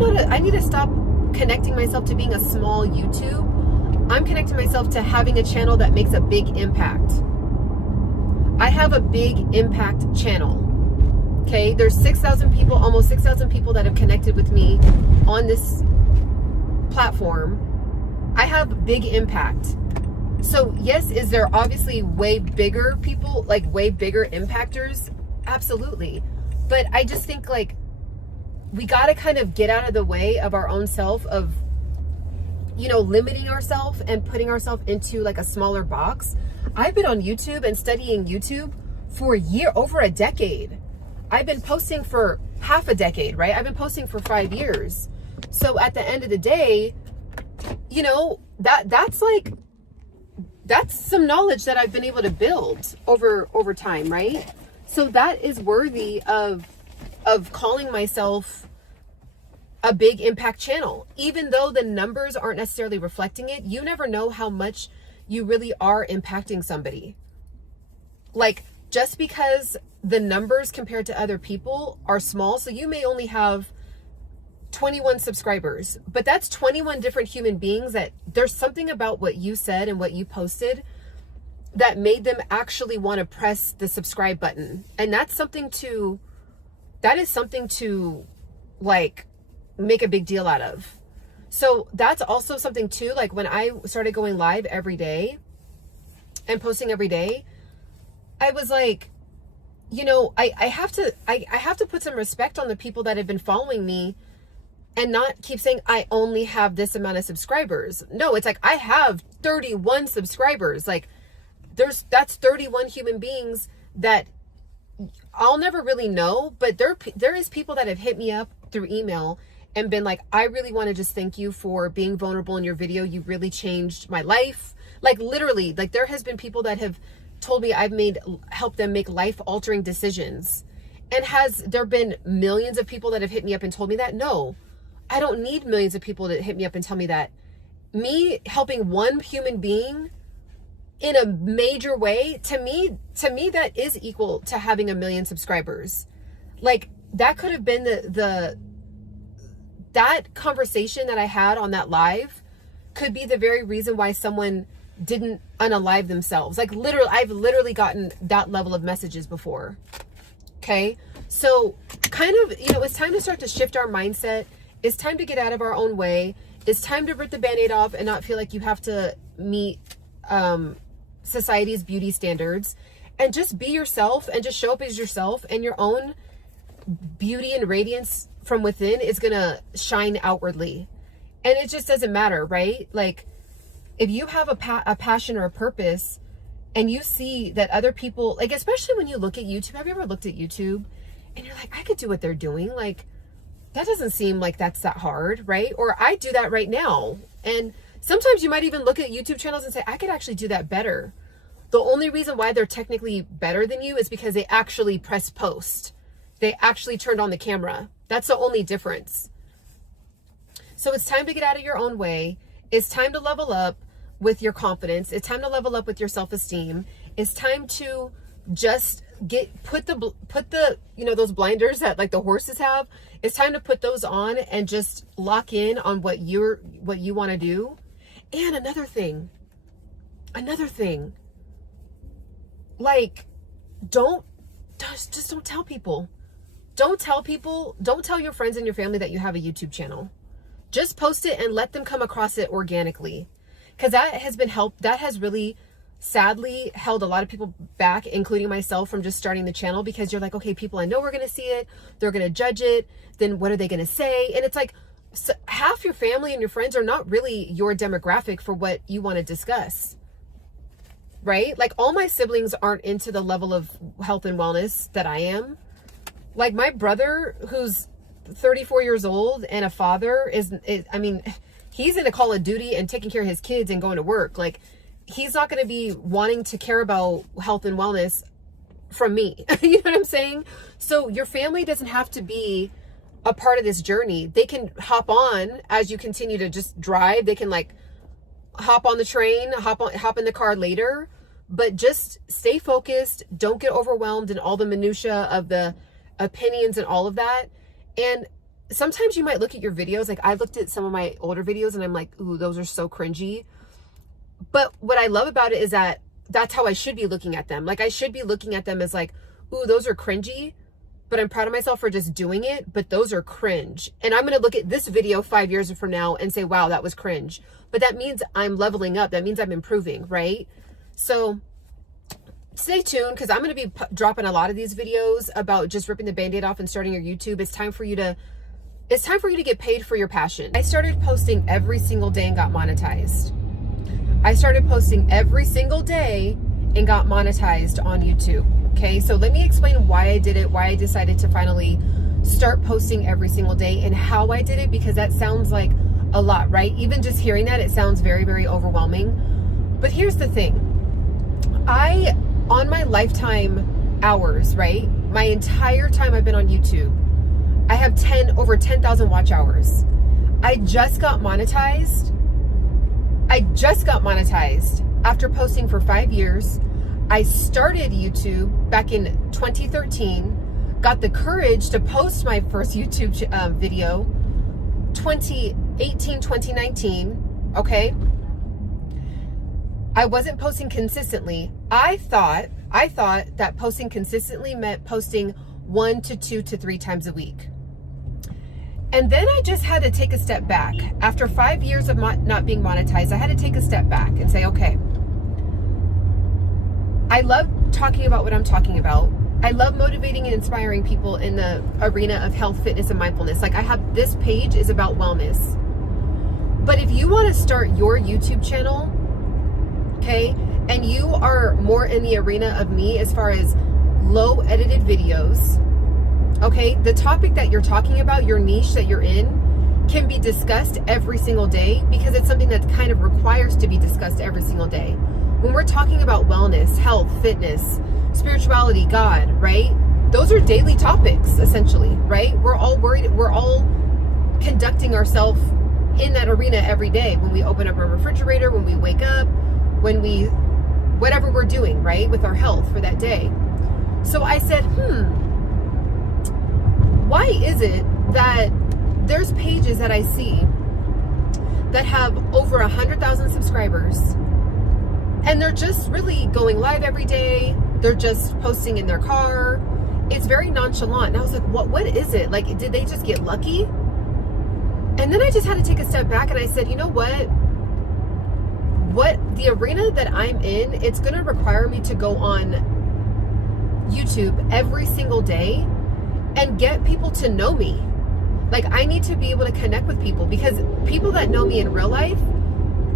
I need to stop connecting myself to being a small YouTube. I'm connecting myself to having a channel that makes a big impact. I have a big impact channel. Okay, there's 6,000 people, almost 6,000 people that have connected with me on this platform. I have big impact. So yes, is there obviously way bigger people, like way bigger impactors? Absolutely. But I just think like we got to kind of get out of the way of our own self, of, you know, limiting ourselves and putting ourselves into like a smaller box. I've been on YouTube and studying YouTube for over a decade. I've been posting for half a decade, right? I've been posting for 5 years. So at the end of the day, you know, that's some knowledge that I've been able to build over time, right? So that is worthy of calling myself a big impact channel. Even though the numbers aren't necessarily reflecting it, you never know how much you really are impacting somebody. Like, just because the numbers compared to other people are small, so you may only have 21 subscribers, but that's 21 different human beings that there's something about what you said and what you posted that made them actually want to press the subscribe button. And that is something to like make a big deal out of. So that's also something too, like when I started going live every day and posting every day, I was like, you know, I have to put some respect on the people that have been following me and not keep saying I only have this amount of subscribers. No, it's like I have 31 subscribers. Like that's 31 human beings that I'll never really know, but there is people that have hit me up through email and been like, I really want to just thank you for being vulnerable in your video. You really changed my life. Like literally, like there has been people that have told me I've helped them make life-altering decisions. And has there been millions of people that have hit me up and told me that? No, I don't need millions of people to hit me up and tell me that. Me helping one human being in a major way, to me that is equal to having 1 million subscribers. Like that could have been that conversation that I had on that live could be the very reason why someone didn't unalive themselves. Like literally, I've literally gotten that level of messages before. Okay. So kind of, you know, it's time to start to shift our mindset. It's time to get out of our own way. It's time to rip the Band-Aid off and not feel like you have to meet society's beauty standards, and just be yourself and just show up as yourself, and your own beauty and radiance from within is gonna shine outwardly. And it just doesn't matter, right? Like if you have a passion or a purpose and you see that other people, like especially when you look at YouTube, have you ever looked at YouTube and you're like, I could do what they're doing? Like that doesn't seem like that's that hard, right? Or I do that right now. And sometimes you might even look at YouTube channels and say, I could actually do that better. The only reason why they're technically better than you is because they actually press post. They actually turned on the camera. That's the only difference. So it's time to get out of your own way. It's time to level up with your confidence. It's time to level up with your self-esteem. It's time to just put the, you know, those blinders that like the horses have. It's time to put those on and just lock in on what you want to do. And another thing, like, just don't tell people. Don't tell your friends and your family that you have a YouTube channel. Just post it and let them come across it organically. Because that has really sadly held a lot of people back, including myself, from just starting the channel, because you're like, okay, people I know are going to see it. They're going to judge it. Then what are they going to say? And it's like, so half your family and your friends are not really your demographic for what you want to discuss. Right? Like all my siblings aren't into the level of health and wellness that I am. Like my brother, who's 34 years old and a father, I mean, he's into Call of Duty and taking care of his kids and going to work. Like he's not going to be wanting to care about health and wellness from me. You know what I'm saying? So your family doesn't have to be a part of this journey. They can hop on as you continue to just drive. They can like hop on the train, hop in the car later, but just stay focused. Don't get overwhelmed in all the minutia of the opinions and all of that. And sometimes you might look at your videos, like I looked at some of my older videos and I'm like, ooh, those are so cringy. But what I love about it is that that's how I should be looking at them. Like I should be looking at them as like, ooh, those are cringy, but I'm proud of myself for just doing it, but those are cringe. And I'm going to look at this video 5 years from now and say, wow, that was cringe. But that means I'm leveling up. That means I'm improving, right? So stay tuned, because I'm going to be dropping a lot of these videos about just ripping the Band-Aid off and starting your YouTube. It's time for you to get paid for your passion. I started posting every single day and got monetized. I started posting every single day and got monetized on YouTube. Okay, so let me explain why I did it, why I decided to finally start posting every single day, and how I did it, because that sounds like a lot, right? Even just hearing that, it sounds very, very overwhelming. But here's the thing. On my lifetime hours, right? My entire time I've been on YouTube, I have over 10,000 watch hours. I just got monetized after posting for 5 years. I started YouTube back in 2013, got the courage to post my first YouTube video 2018, 2019, okay? I wasn't posting consistently. I thought that posting consistently meant posting 1 to 2 to 3 times a week. And then I just had to take a step back. After 5 years of not being monetized, I had to take a step back and say, okay, I love talking about what I'm talking about. I love motivating and inspiring people in the arena of health, fitness, and mindfulness. Like this page is about wellness. But if you want to start your YouTube channel, okay, and you are more in the arena of me as far as low edited videos, okay, the topic that you're talking about, your niche that you're in, can be discussed every single day, because it's something that kind of requires to be discussed every single day. When we're talking about wellness, health, fitness, spirituality, God, right? Those are daily topics, essentially, right? We're all conducting ourselves in that arena every day. When we open up our refrigerator, when we wake up, whatever we're doing, right? With our health for that day. So I said, why is it that there's pages that I see that have over 100,000 subscribers, and they're just really going live every day? They're just posting in their car. It's very nonchalant. And I was like, what is it? Like, did they just get lucky? And then I just had to take a step back and I said, you know what? The arena that I'm in, it's going to require me to go on YouTube every single day and get people to know me. Like, I need to be able to connect with people, because people that know me in real life,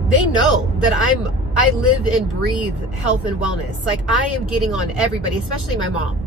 they know that I live and breathe health and wellness. Like, I am getting on everybody, especially my mom.